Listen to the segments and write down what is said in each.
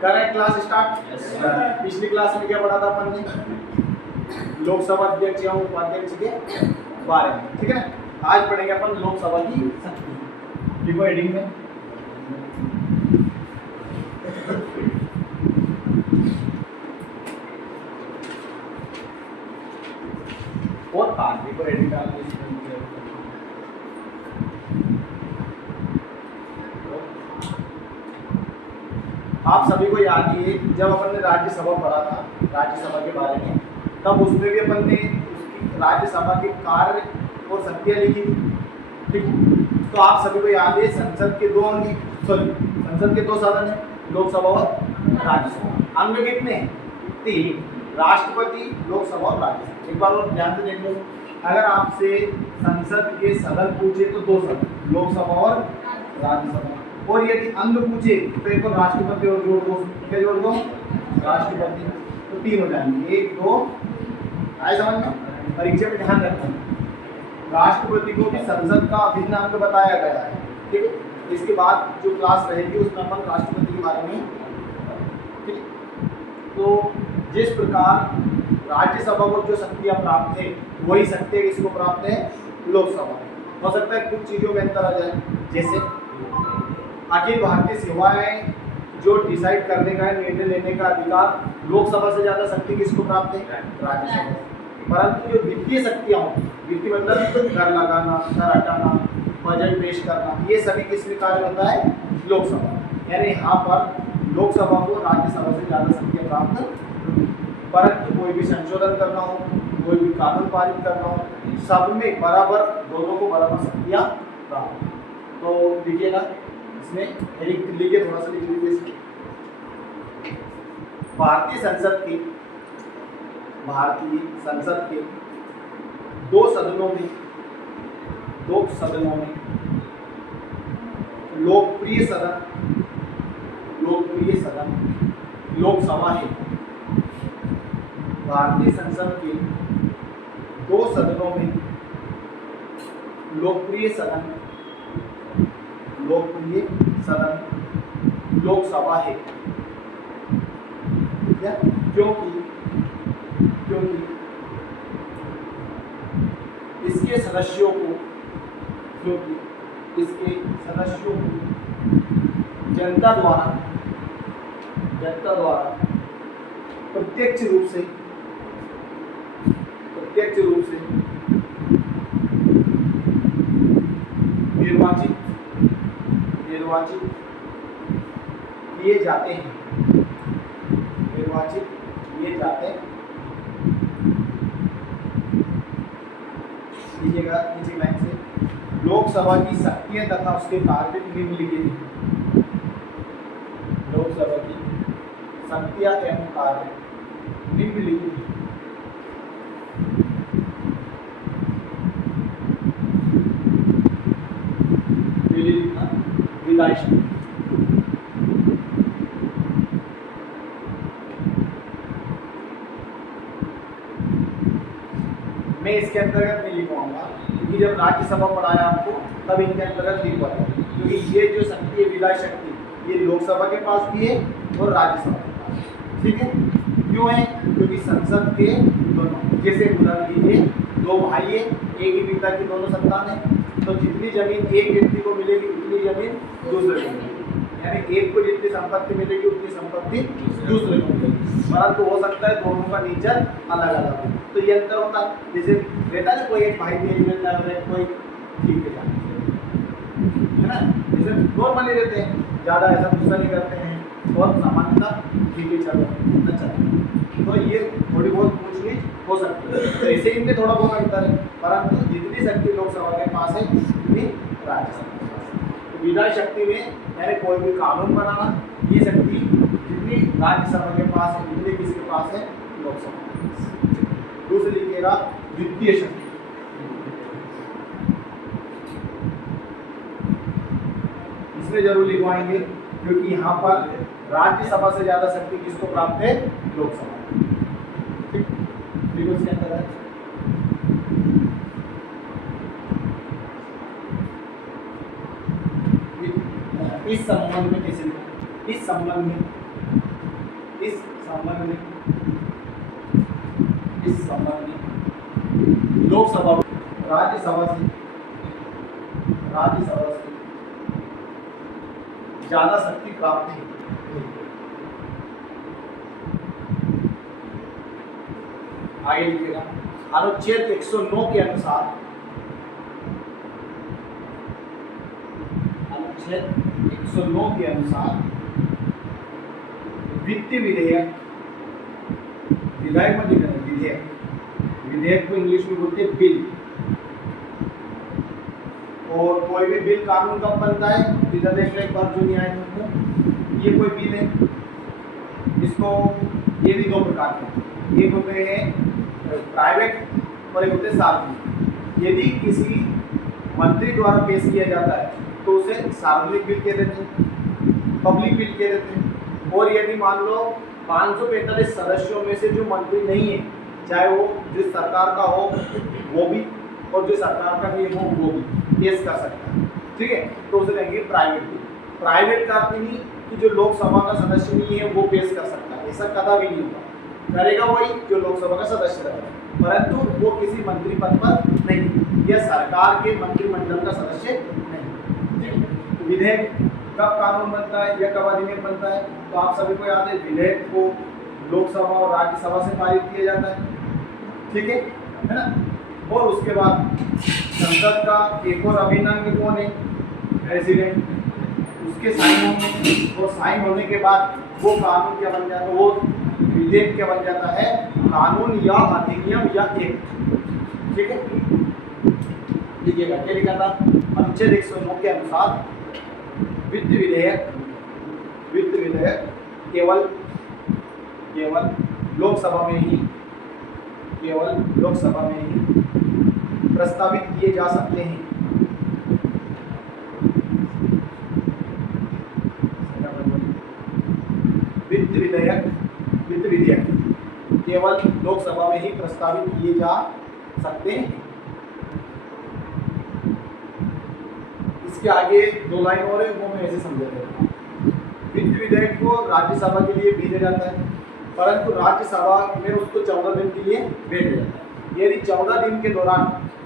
करें class start. पिछली class में क्या पढ़ा था अपन ने? लोकसभा अध्यक्ष या उपाध्यक्ष के बारे में, ठीक है ना। आज पढ़ेंगे अपन लोकसभा की शक्ति। देखो हेडिंग में और पार्टी को हेडिंग डाल के आप सभी को याद ही है जब अपन ने राज्यसभा पढ़ा था, राज्यसभा के बारे में, तब उसमें भी अपन ने उसकी राज्यसभा के कार्य और शक्तियां लिखी थी, ठीक है। तो आप सभी को याद है संसद के दो अंग, सॉरी संसद के दो सदन है, लोकसभा और राज्यसभा। अंग कितने हैं? 3, राष्ट्रपति, लोकसभा और राज्यसभा। एक बार और ध्यान से देख लो, अगर आपसे संसद के सदन पूछे तो 2 सदन, लोकसभा और राज्यसभा। और यदि अंग पूछे तो एक और राष्ट्रपति और जोड़ दो, क्या जोड़ दो? राष्ट्रपति। तो 3 हो जाएंगे, 1 2। आए समझ में? परीक्षा में ध्यान रखना, राष्ट्रपति को भी संसद का अभिन्न अंग बताया गया है, ठीक है। इसके बाद जो क्लास रहेगी उसमें अपन राष्ट्रपति के बारे में, ठीक है। तो जिस प्रकार राज्यसभा को जो शक्तियां प्राप्त है वही शक्तियां किसको प्राप्त है? लोकसभा। हो सकता है कुछ चीजों में अंतर आ जाए, जैसे अखिल भारतीय सेवाएं जो डिसाइड करने का निर्णय लेने का अधिकार लोकसभा से ज्यादा शक्ति किसको प्राप्त है? राज्यसभा। परंतु जो वित्तीय शक्तियां होती, वित्तीय मतलब कर लगाना, कर हटाना, बजट पेश करना, ये सभी किसमें कार्य होता है? लोकसभा। यानी यहाँ पर लोकसभा को राज्यसभा से ज्यादा शक्तियां प्राप्त होती है। परंतु कोई भी संशोधन करना हो, कोई भी कानून पारित करना हो, सब में बराबर, दोनों को बराबर शक्तियां प्राप्त। तो देखिएगा इसमें हेडिंग लिखिए, थोड़ा सा लिख लीजिए। भारतीय संसद के 2 सदनों में लोकप्रिय सदन लोकसभा है। भारतीय संसद के 2 सदनों में लोकप्रिय सदन लोकसभा है, क्योंकि इसके सदस्यों को जनता द्वारा प्रत्यक्ष रूप से निर्वाचित किए जाते हैं। लीजिएगा नीचे लाइन से, लोकसभा की शक्तियां तथा उसके कार्य निम्नलिखित हैं। लोकसभा की शक्तियां एवं कार्य निम्नलिखित हैं। विधायी शक्ति, मैं इसके अंतर्गत नहीं लिखवाऊंगा क्योंकि जब राज्यसभा पढ़ाया आपको तब इनके अंतर्गत लिखवाया, क्योंकि ये जो शक्ति है, विधायी शक्ति, ये लोकसभा के पास भी है और राज्यसभा के पास, ठीक है। क्यों है? क्योंकि संसद के दोनों, जैसे उदाहरण लीजिए 2 भाई है, एक ही पिता की दोनों संतान है, तो जितनी जमीन एक व्यक्ति को मिलेगी उतनी जमीन दूसरे को मिलेगी, यानी एक को जितनी संपत्ति मिलेगी उतनी संपत्ति दूसरे को मिलेगी। परंतु हो सकता है दोनों का नेचर अलग अलग हो, तो ये अंतर होता है। जैसे रहता है कोई एक भाई तेज मिलता है, कोई ठीक है ना, जैसे नॉर्मली रहते हैं, ज़्यादा ऐसा गुस्सा नहीं करते हैं और सामान्यतः ठीक है चलो अच्छा, तो ये थोड़ी बहुत पूछनीछ हो सकती है। तो ऐसे इनमें थोड़ा बहुत अंतर है, परंतु जितनी शक्ति लोकसभा के पास है उतनी राज्यसभा के पास है। तो विधायी शक्ति में यानी कोई भी कानून बनाना, ये शक्ति जितनी राज्यसभा के पास है उतनी किसके पास है? लोकसभा के पास। दूसरी लिखिएगा वित्तीय शक्ति। इसमें जरूर लिखवाएंगे क्योंकि यहाँ पर राज्यसभा से ज्यादा शक्ति किसको प्राप्त है? लोकसभा। ठीक, इसके अंदर है इस संबंध में कैसे लिखा, इस संबंध में, इस संबंध में, इस संबंध में लोकसभा राज्यसभा से ज्यादा शक्ति प्राप्त है। आगे लिखिएगा, अनुच्छेद 109 के अनुसार, अनुच्छेद 109 के अनुसार वित्तीय विधेयक, विधायक में लिखना है विधेयक, विधेयक को इंग्लिश में बोलते हैं बिल। और कोई भी बिल कानून कब बनता है, इधर देख लो एक बार जो न्याय में, ये कोई बिल है, इसको ये भी दो प्रकार के, एक होते हैं प्राइवेट और एक होते हैं सार्वजनिक। यदि किसी मंत्री द्वारा पेश किया जाता है तो उसे सार्वजनिक बिल कह देते हैं, पब्लिक बिल कह देते हैं। और यदि मान लो 545 सदस्यों में से जो मंत्री नहीं है, चाहे वो जिस सरकार का हो वो भी और जो सरकार का नहीं हो वो भी पेश कर सकता है, ठीक है, तो उसे कहेंगे प्राइवेट बिल। प्राइवेट का अर्थ नहीं कि जो लोकसभा का सदस्य नहीं है वो पेश कर सकता है, ऐसा कदा भी नहीं होगा, करेगा वही जो लोकसभा का सदस्य रहेगा, परंतु वो किसी मंत्री पद पर नहीं या सरकार के मंत्रिमंडल का सदस्य नहीं। विधेयक कब कानून बनता है या कब अधिनियम बनता है, तो आप सभी को याद है, विधेयक को लोकसभा और राज्यसभा से पारित किया जाता है, ठीक है ना। और उसके बाद संसद का एक और अभिन्न अंग कौन है, प्रेसिडेंट, उसके साइन होंगे और साइन होने के बाद वो कानून क्या बन जाता है, वो विधेयक क्या बन जाता है, कानून या अधिनियम या एक्ट, ठीक है। लिखिएगा, क्या लिखा था, अनुच्छेद 109 के अनुसार वित्त विधेयक केवल लोकसभा में ही, केवल लोकसभा में ही प्रस्तावित किए जा सकते हैं। वित्त विधेयक केवल लोकसभा में ही प्रस्तावित किए जा सकते हैं। इसके आगे दो लाइन और है, वो मैं ऐसे समझा देता हूँ। वित्त विधेयक को राज्यसभा के लिए भेजा जाता है, परंतु राज्यसभा में उसको 14 दिन के लिए भेजा जाता है। यदि 14 दिन के दौरान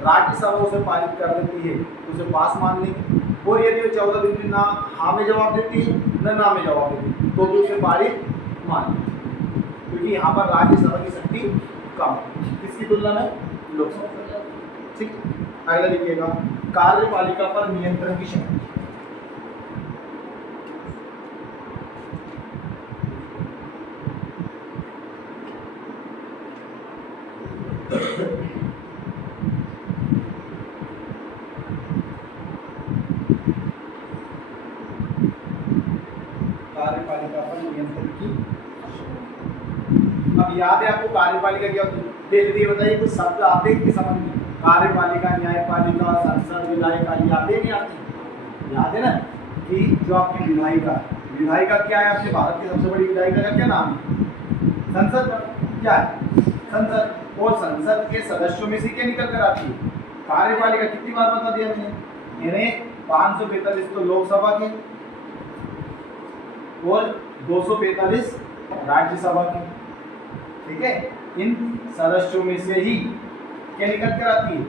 राज्यसभा उसे पारित कर देती है तो उसे पास मान लेंगे, और यदि वो 14 दिन में ना हाँ में जवाब देती है ना में जवाब देती है तो भी उसे पारित मान लेंगे, क्योंकि यहाँ पर राज्यसभा की शक्ति कम है किसकी तुलना में, लोकसभा, ठीक। अगला लिखिएगा, कार्यपालिका पर नियंत्रण की शक्ति। कार्यपालिका पर नियंत्रण की। अब याद है आपको कार्यपालिका क्या होती है, धीरे धीरे बताइए कुछ शब्द आते हैं कि समझ में, कार्यपालिका, न्यायपालिका, संसद, विधायिका, ये आते नहीं आते, याद है ना, कि जो आपकी विधायिका क्या है, अपने भारत की सबसे बड़ी विधायिका का क्या नाम है, संसद, क्या है संसद, और संसद के सदस्यों में से क्या निकल कर आती है, कार्यपालिका। कितनी बार बता दिया मैंने, 545 तो लोकसभा के और 245 राज्यसभा के, ठीक है। इन सदस्यों में से ही क्या निकल कर आती है,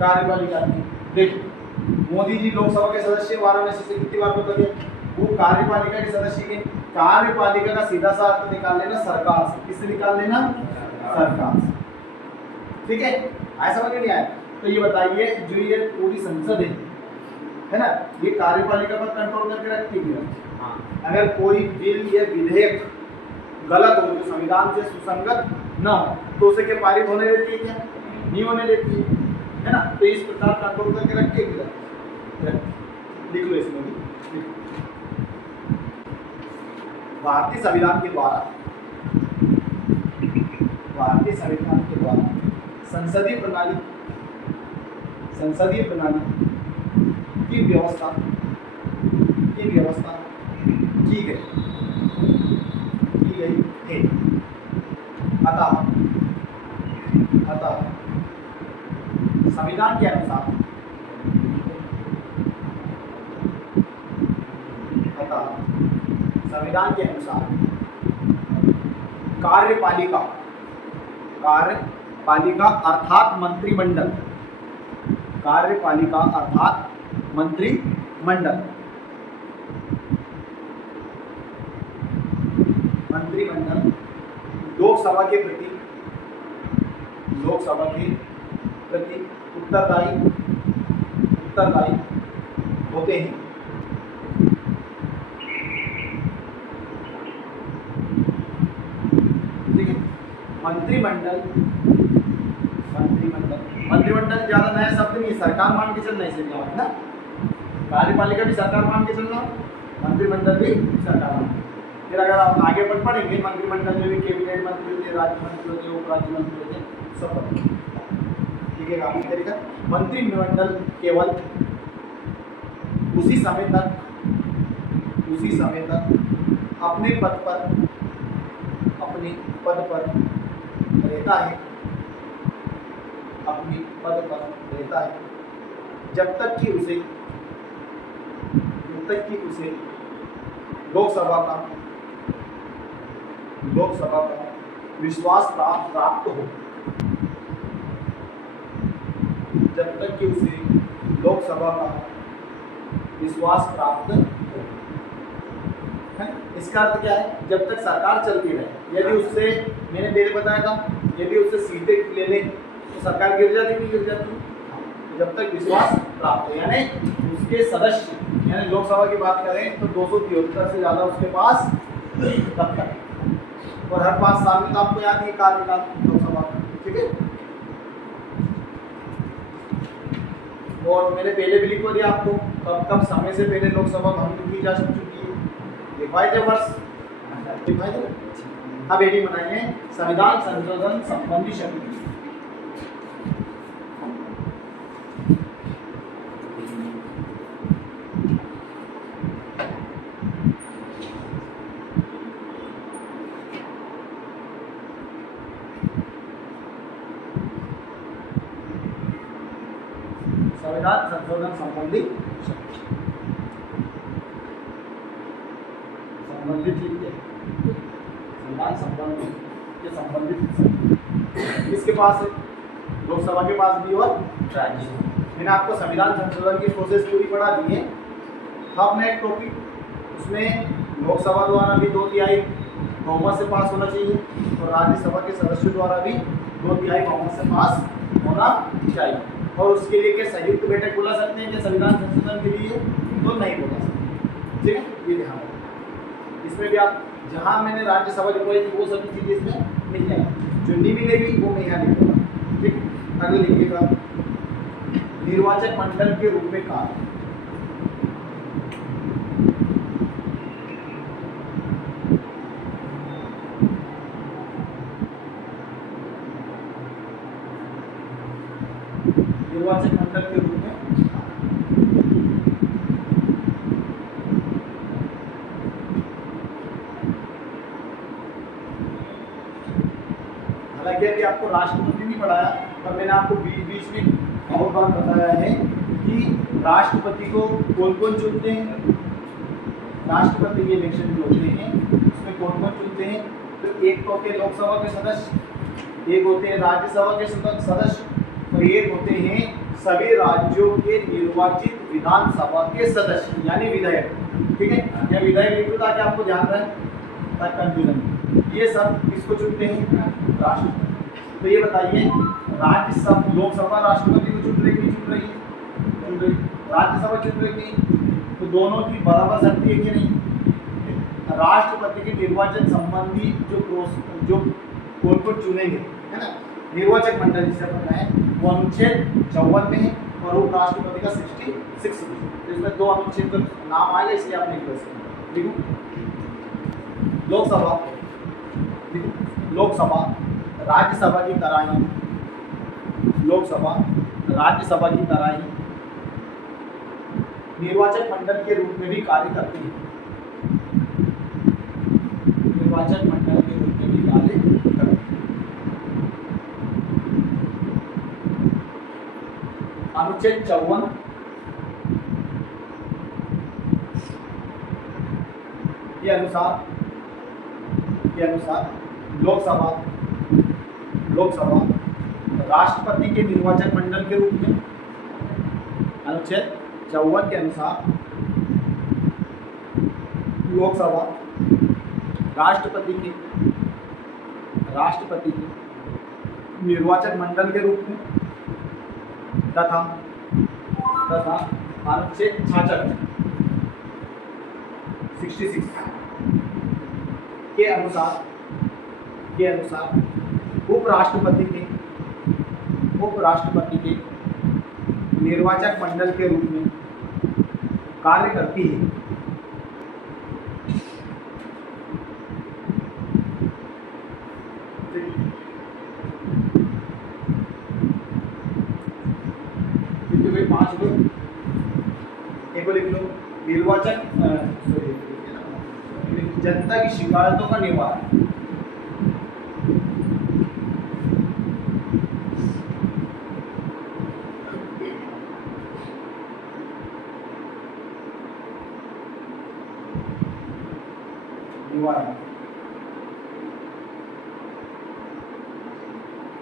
कार्यपालिका की। देखो मोदी जी लोकसभा के सदस्य वाराणसी से, कितनी बार बता दिया, वो कार्यपालिका के सदस्य के। कार्यपालिका का सीधा सा अर्थ निकाल लेना सरकार से, किससे निकाल लेना, सरकार से, ठीक है। ऐसा समझ में नहीं आया तो ये बताइए, जो ये पूरी संसद है ना, ये कार्यपालिका पर कंट्रोल करके रखती है। अगर कोई बिल या विधेयक गलत हो, जो संविधान से सुसंगत न हो, तो उसे क्या पारित होने देती है, क्या नहीं होने देती है ना। तो इस प्रकार कंट्रोल करके रखती है। लिख लो इसमें भी, भारतीय संविधान के द्वारा संसदीय प्रणाली की व्यवस्था की गई है। अतः संविधान के अनुसार संविधान के अनुसार कार्यपालिका अर्थात मंत्रिमंडल, कार्यपालिका अर्थात मंत्रिमंडल लोकसभा के प्रति उत्तरदायी होते हैं। ठीक है, मंत्रिमंडल ज्यादा नया शब्द नहीं है, सरकार मान के चलना इसे क्या ना, कार्यपालिका भी सरकार मान के चलना, मंत्रिमंडल भी सरकार मान के। फिर अगर आप आगे पढ़ेंगे मंत्रिमंडल में भी कैबिनेट मंत्री होते, राज्य मंत्री होते, उप राज्य मंत्री होते, सब पढ़ेंगे। ठीक है, काफी तरीका। मंत्रिमंडल केवल उसी समय तक अपने पद पर रहता है जब तक कि उसे लोकसभा का विश्वास प्राप्त हो। जब तक कि उसे लोकसभा का विश्वास प्राप्त हो। इसका अर्थ क्या है? जब तक सरकार चलती रहे, यदि उससे, मैंने पहले बताया था, यदि उससे सीटें ले लें तो सरकार गिर जाती नहीं गिर जाती। जब तक विश्वास प्राप्त हो, यानी उसके सदस्य, यानी लोकसभा की बात करें तो 273 से ज़्यादा उसके पास तब तक, और हर 5 साल में तो आपको याद ही कार्यकाल लोकसभा। ठीक है, और मैंने पहले भी लिखवा दिया आपको कब समय से पहले लोकसभा भंग की जा चुकी है। लिखवाए थे वर्ष, लिखवाए थे। अब एडी बनाइए संविधान संशोधन संबंधी शब्द। संविधान संशोधन संबंधी संबंधित किसके पास है? लोकसभा के पास भी और राज्य। मैंने आपको संविधान संशोधन की प्रोसेस पूरी पढ़ा दी है। अब नेक्स्ट टॉपिक, उसमें लोकसभा द्वारा भी 2/3 बहुमत से पास होना चाहिए और राज्यसभा के सदस्यों द्वारा भी 2/3 बहुमत से पास होना चाहिए। और उसके लिए क्या संयुक्त बैठक बुला सकते हैं क्या संविधान संशोधन के लिए? तो नहीं बुला सकते। ठीक है, ये ध्यान रखना। इसमें भी आप जहाँ मैंने राज्यसभा लिखवाई थी वो सभी चीज़ें इसमें लिख जाएंगे, जो नहीं मिलेगी वो मैं यहाँ लिखूंगा। ठीक, अगले लिखिएगा निर्वाचक मंडल के रूप में कार्य। निर्वाचक मंडल के रूप में हालांकि अभी आपको राष्ट्रपति नहीं पढ़ाया, पर मैंने आपको बीच में बहुत बार बताया है कि राष्ट्रपति को कौन कौन चुनते हैं। राष्ट्रपति के इलेक्शन जो होते हैं उसमें कौन कौन चुनते हैं? तो एक तो होते हैं लोकसभा के सदस्य, एक होते हैं राज्यसभा के सदस्य, और एक होते हैं सभी राज्यों के निर्वाचित विधानसभा के सदस्य यानी विधायक। ठीक है, या विधायक लिखो ताकि आपको ध्यान रहे, ताकि कंफ्यूजन। ये सब किसको चुनते हैं? राष्ट्रपति। तो ये बताइए राज्यसभा, लोकसभा राष्ट्रपति को चुन रही नहीं चुन रही? चुन रही। राज्यसभा चुन रही नहीं, तो दोनों की बराबर शक्ति है कि नहीं? राष्ट्रपति के निर्वाचन संबंधी जो कौन कौन चुनेंगे, है ना, निर्वाचक मंडल जिसे पता है, वो अनुच्छेद 54 में है और उप राष्ट्रपति का 66 में। तो इसमें 2 अनुच्छेद का नाम आएगा, इसलिए आप लिख सकते। देखो लोकसभा राज्यसभा की तरह ही, लोकसभा राज्यसभा की तरह ही निर्वाचक मंडल के रूप में भी कार्य करती है। निर्वाचक मंडल के रूप में भी कार्य करती है। अनुच्छेद 54 के अनुसार लोकसभा राष्ट्रपति के निर्वाचक मंडल के रूप में, अनुच्छेद 54 के अनुसार लोकसभा राष्ट्रपति के निर्वाचक मंडल के रूप में तथा अनुच्छेद 66 के अनुसार उपराष्ट्रपति के निर्वाचक मंडल के रूप में कार्य करती है। भाई 5 लोग एक लिख लो, निर्वाचक जनता की शिकायतों का निवारण,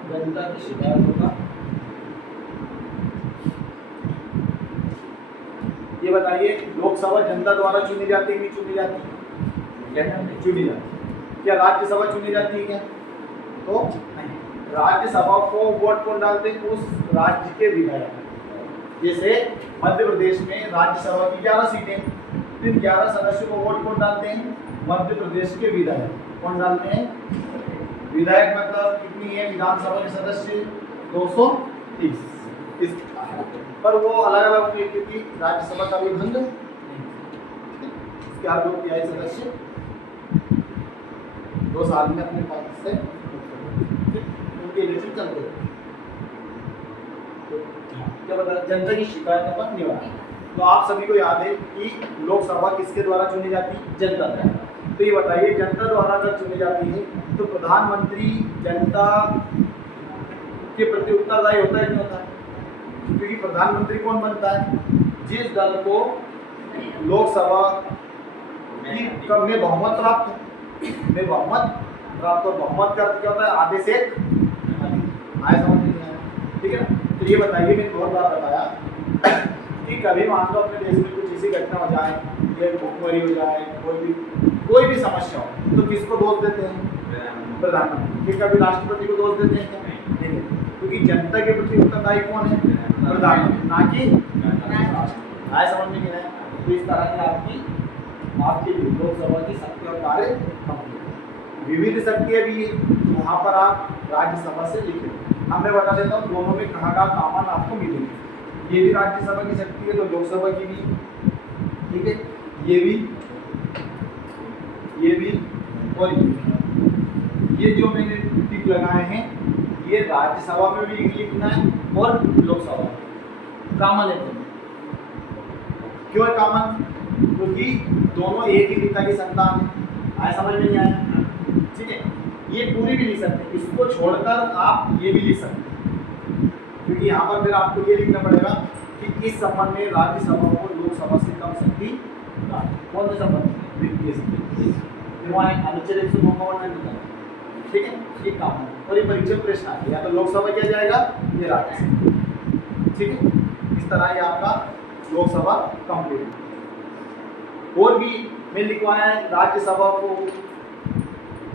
जनता की शिकायतों का। ये बताइए, लोकसभा जनता द्वारा चुनी जाती है, नहीं चुनी जाती? चुनी जाती। क्या राज्यसभा चुनी जाती है क्या? तो नहीं। राज्यसभा को वोट कौन डालते हैं? उस राज्य के विधायक। जैसे मध्य प्रदेश में राज्यसभा की 11 सीटें, फिर 11 सदस्यों को वोट कौन डालते हैं? मध्य प्रदेश के विधायक। कौन डालते हैं? विधायक। मतलब कितनी है विधानसभा के सदस्य? 230। पर वो अलग अलग होंगे क्योंकि राज्यसभा का भी भंग क्या 2/3 सदस्य 2 साल में अपने पास से उनके इलेक्शन चलते हैं। क्या बता, जनता की शिकायतों का निवारण। तो आप सभी को याद है कि लोकसभा किसके द्वारा चुनी जाती? जनता द्वारा। तो ये बताइए, जनता द्वारा अगर चुनी जाती है तो प्रधानमंत्री जनता के प्रति उत्तरदायी होता है कि नहीं होता है? क्योंकि प्रधानमंत्री कौन बनता है? जिस दल को लोकसभा में बहुमत प्राप्त हो, और बहुमत का क्या होता है? आधे से एक आए, समझ नहीं आया? ठीक है ना? तो ये बताइए, मैंने बहुत बार बताया कि कभी मान लो अपने देश में कुछ ऐसी घटना हो जाए, या भुखमरी हो जाए, कोई भी समस्या हो, तो किसको दोष देते हैं? प्रधानमंत्री। फिर कभी राष्ट्रपति को दोष देते हैं क्या? नहीं, क्योंकि जनता के प्रति उत्तरदायी कौन है? प्रधानमंत्री, ना कि राष्ट्रपति। आए समझ में नहीं आया? तो इस तरह की आपकी लोकसभा की शक्ति और कार्य विविध शक्तियाँ भी है, वहाँ पर आप राज्यसभा से लिखे। अब मैं बता देता हूँ दोनों में कहाँ कॉमन आपको मिलेगी। ये भी राज्यसभा की शक्ति है तो लोकसभा की भी, ठीक है? ये भी और ये जो मैंने टिक लगाए हैं, ये राज्यसभा में भी लिखना है और लोकसभा में कॉमन है। क्यों है कॉमन? क्योंकि दोनों एक ही पिता की संतान है। आया समझ में नहीं आया? ठीक है, ये पूरी भी लिख सकते हैं, इसको छोड़कर आप ये भी लिख सकते हैं, क्योंकि यहाँ पर फिर आपको ये लिखना पड़ेगा कि इस संबंध में राज्यसभा को लोकसभा से कम शक्ति। कौन सा संबंध? वित्तीय शक्ति। अनुच्छेद 159 में निकला। ठीक है, ये काम है। और ये परीक्षा प्रश्न आता है, या तो लोकसभा किया जाएगा या राज्यसभा। ठीक है, इस तरह ये आपका लोकसभा कंप्लीट। और भी मैं लिखवाया है, राज्यसभा को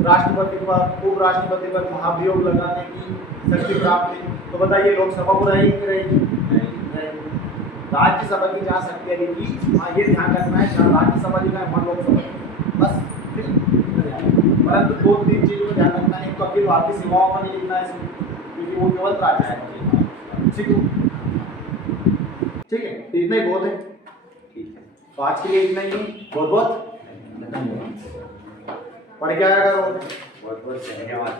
राष्ट्रपति पर, उपराष्ट्रपति पर महाभियोग लगाने की शक्ति प्राप्त है। तो बताइए लोकसभा को रहेगी कि रहेगी? राज्यसभा की जहाँ शक्तियाँ लिखी, हाँ ये ध्यान रखना है, जहाँ राज्यसभा लिखा है वहाँ लोकसभा, बस। ठीक है, परंतु 2-3 चीजों को ध्यान रखना है। तो अखिल भारतीय सेवाओं का नहीं लिखना है इसमें, क्योंकि वो केवल राज्यसभा। ठीक है, ठीक है, तो इतना ही बहुत है। तो आज के लिए इतना ही है। बहुत बहुत धन्यवाद। पढ़ के आया करो। बहुत बहुत धन्यवाद।